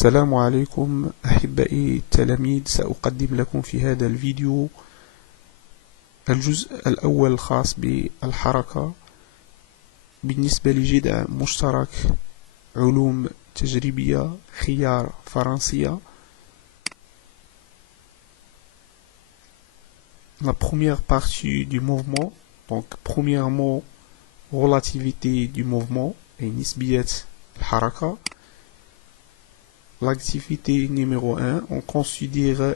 السلام عليكم أحبائي التلاميذ. سأقدم لكم في هذا الفيديو الجزء الأول الخاص بالحركة بالنسبة لجدع مشترك علوم تجريبية خيار فرنسية. La première partie du mouvement, donc premièrement relativité du mouvement et nisbiyat al-haraka. L'activité numéro 1, on considère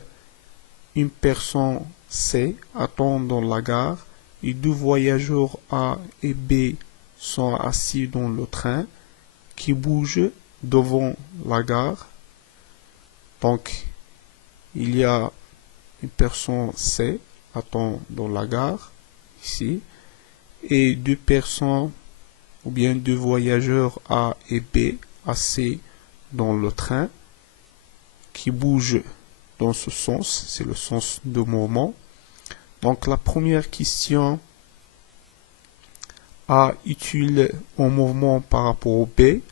une personne C attend dans la gare et deux voyageurs A et B sont assis dans le train qui bouge devant la gare. Donc, il y a une personne C attend dans la gare, ici, et deux personnes ou bien deux voyageurs A et B assis dans le train qui bouge dans ce sens, c'est le sens de mouvement. Donc la première question, A utile en mouvement par rapport au B.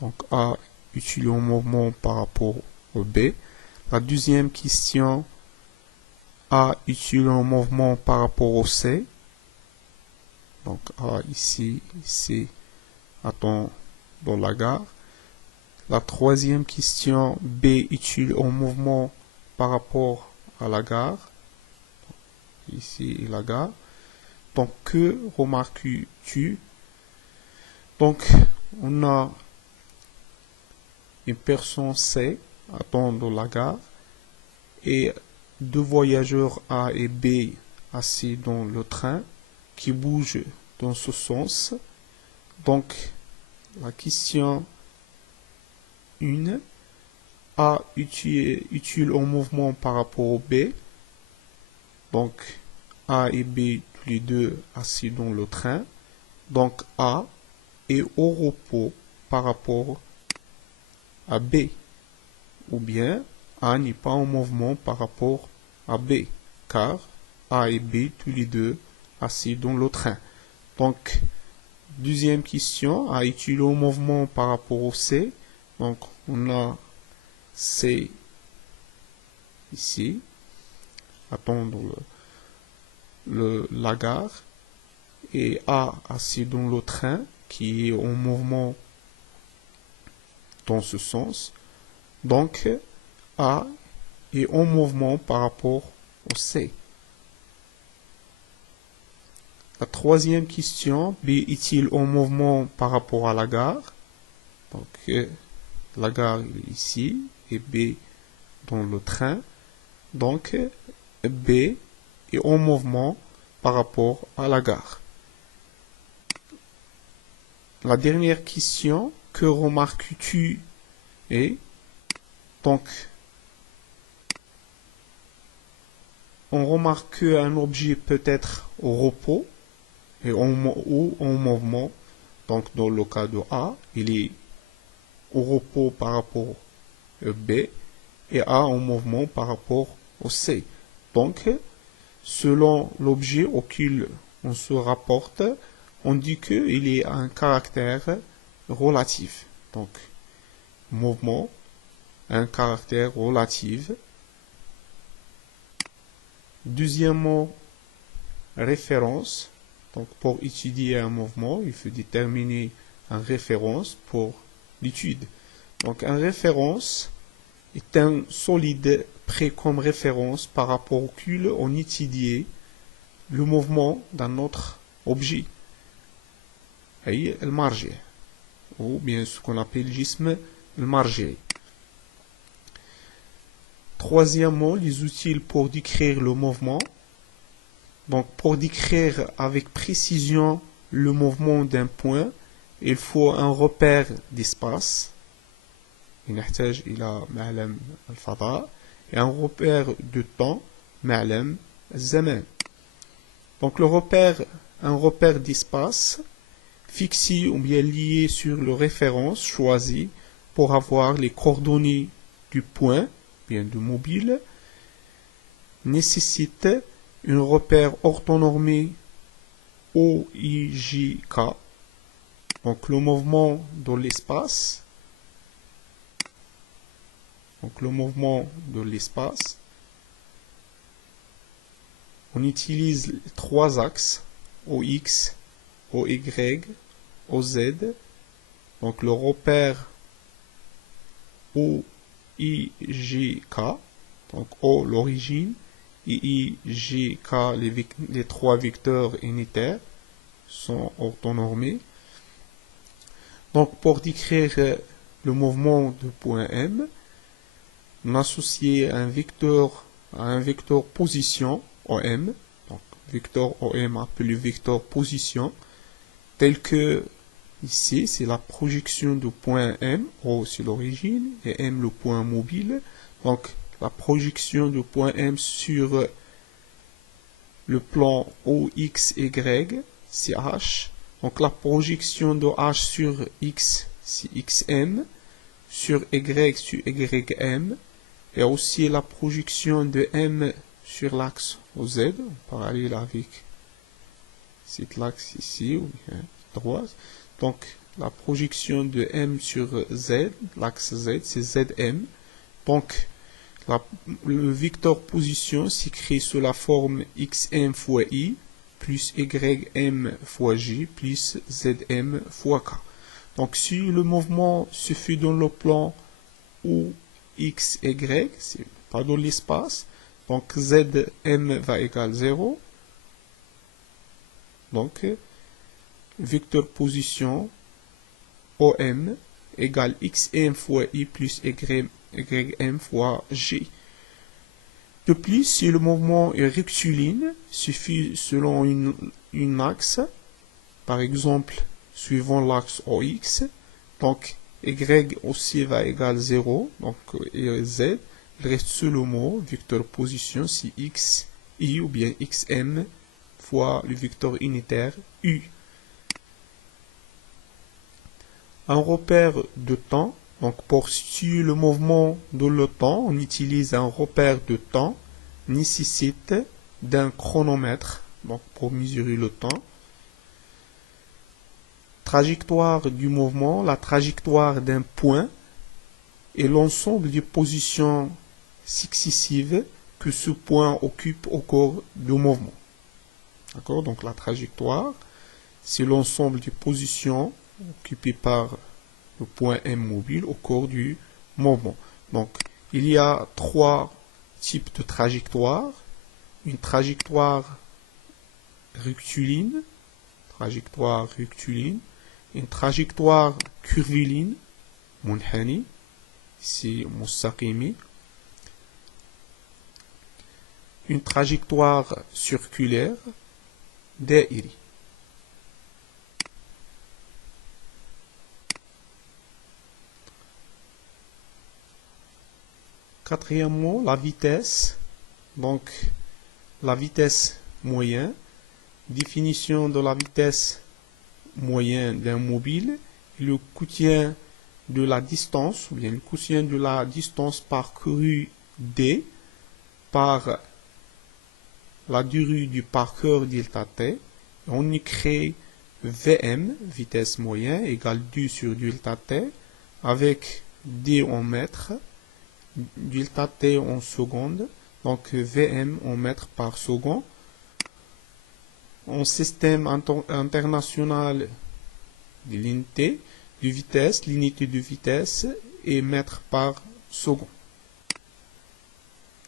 Donc A utile en mouvement par rapport au B. La deuxième question, A utile en mouvement par rapport au C. Donc A ici, C attend dans la gare. La troisième question, B utile en mouvement par rapport à la gare. Ici la gare. Donc, que remarques-tu? Donc, on a une personne C attend dans la gare et deux voyageurs A et B assis dans le train qui bougent dans ce sens. Donc, la question 1, A utile en mouvement par rapport au B. Donc, A et B, tous les deux assis dans le train. Donc, A est au repos par rapport à B. Ou bien, A n'est pas en mouvement par rapport à B. Car A et B, tous les deux assis dans le train. Donc, deuxième question, A utile en mouvement par rapport au C. Donc, on a C ici, attendre la gare, et A assis dans le train qui est en mouvement dans ce sens. Donc, A est en mouvement par rapport au C. La troisième question, B est-il en mouvement par rapport à la gare? Donc, la gare est ici et B dans le train. Donc, B est en mouvement par rapport à la gare. La dernière question, que remarques-tu? Et donc, on remarque qu'un objet peut être au repos et ou en mouvement. Donc, dans le cas de A, il est au repos par rapport au B et A en mouvement par rapport au C. Donc, selon l'objet auquel on se rapporte, on dit qu'il est un caractère relatif. Donc, mouvement, un caractère relatif. Deuxièmement, référence. Donc, pour étudier un mouvement, il faut déterminer une référence pour l'étude. Donc, une référence est un solide pris comme référence par rapport auquel on étudie le mouvement d'un autre objet. Et le margé, ou bien ce qu'on appelle l'isme le margé. Troisièmement, les outils pour décrire le mouvement. Donc, pour décrire avec précision le mouvement d'un point, il faut un repère d'espace. نحتاج إلى معلم الفضاء et un repère de temps, معلم الزمان. Donc le repère, un repère d'espace fixé ou bien lié sur le référence choisi pour avoir les coordonnées du point, bien du mobile, nécessite un repère orthonormé OIJK. Donc le mouvement dans l'espace donc le mouvement de l'espace, on utilise trois axes, OX, OY, OZ. Donc le repère OIGK, donc O l'origine, IIGK les trois vecteurs unitaires sont orthonormés. Donc pour décrire le mouvement de point M, on associe un vecteur à un vecteur position OM, donc vecteur OM appelé vecteur position, tel que ici c'est la projection du point M, O c'est l'origine et M le point mobile, donc la projection du point M sur le plan OXY c'est H, donc la projection de H sur X c'est XM, sur Y sur YM, et aussi la projection de M sur l'axe OZ, en parallèle avec cet axe ici, ou bien droite. Donc la projection de M sur Z, l'axe Z, c'est ZM. Donc le vecteur position s'écrit sous la forme XM fois I, plus YM fois J, plus ZM fois K. Donc si le mouvement se fait dans le plan OXY, c'est pas dans l'espace, donc ZM va égaler 0. Donc vecteur position OM égale XM fois I plus YM fois G. De plus, si le mouvement est rectiligne, suffit selon une axe, par exemple, suivant l'axe OX, donc Y aussi va égaler 0, donc et Z, il reste sur le mot, vecteur position, c'est X, I ou bien XM fois le vecteur unitaire U. Un repère de temps, donc pour situer le mouvement dans le temps, on utilise un repère de temps, nécessite d'un chronomètre, donc pour mesurer le temps. Trajectoire du mouvement, la trajectoire d'un point et l'ensemble des positions successives que ce point occupe au cours du mouvement. D'accord? Donc la trajectoire, c'est l'ensemble des positions occupées par le point M mobile au cours du mouvement. Donc il y a trois types de trajectoires. Une trajectoire rectiligne, une trajectoire curviligne, munhani, ici mustaqimi, une trajectoire circulaire, dairi. Quatrièmement, la vitesse. Donc, la vitesse moyenne. Définition de la vitesse moyenne d'un mobile. Le quotient de la distance, ou bien le quotient de la distance parcourue D par la durée du parcours delta T. On écrit Vm, vitesse moyenne, égale 2 sur delta T, avec D en mètres, delta T en secondes, donc Vm en mètres par seconde. En système international de l'unité de vitesse, l'unité de vitesse est mètres par seconde.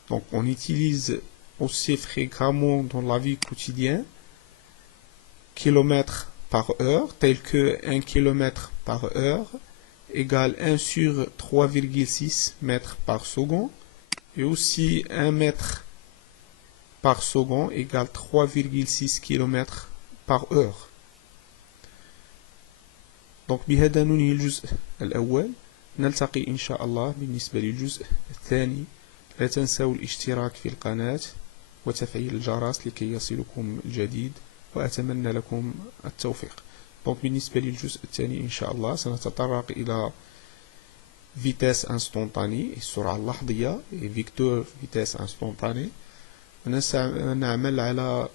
Donc on utilise aussi fréquemment dans la vie quotidienne kilomètres par heure, tel que 1 km par heure égale 1 sur 3,6 mètres par seconde, et aussi 1 mètre par seconde égale 3,6 km par heure. Donc بهذا ننهي الجزء الأول. نلتقي إن شاء الله بالنسبة للجزء الثاني. لا تنسوا الاشتراك في القناة وتفعيل الجرس لكي يصلكم الجديد، وأتمنى لكم التوفيق. Donc بالنسبة للجزء الثاني إن شاء الله سنتطرق إلى vitesse instantanée، السرعة اللحظية، vecteur vitesse instantanée. نعمل على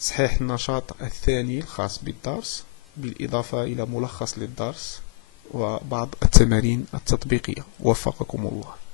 تصحيح النشاط الثاني الخاص بالدرس، بالإضافة إلى ملخص للدرس وبعض التمارين التطبيقية. وفقكم الله.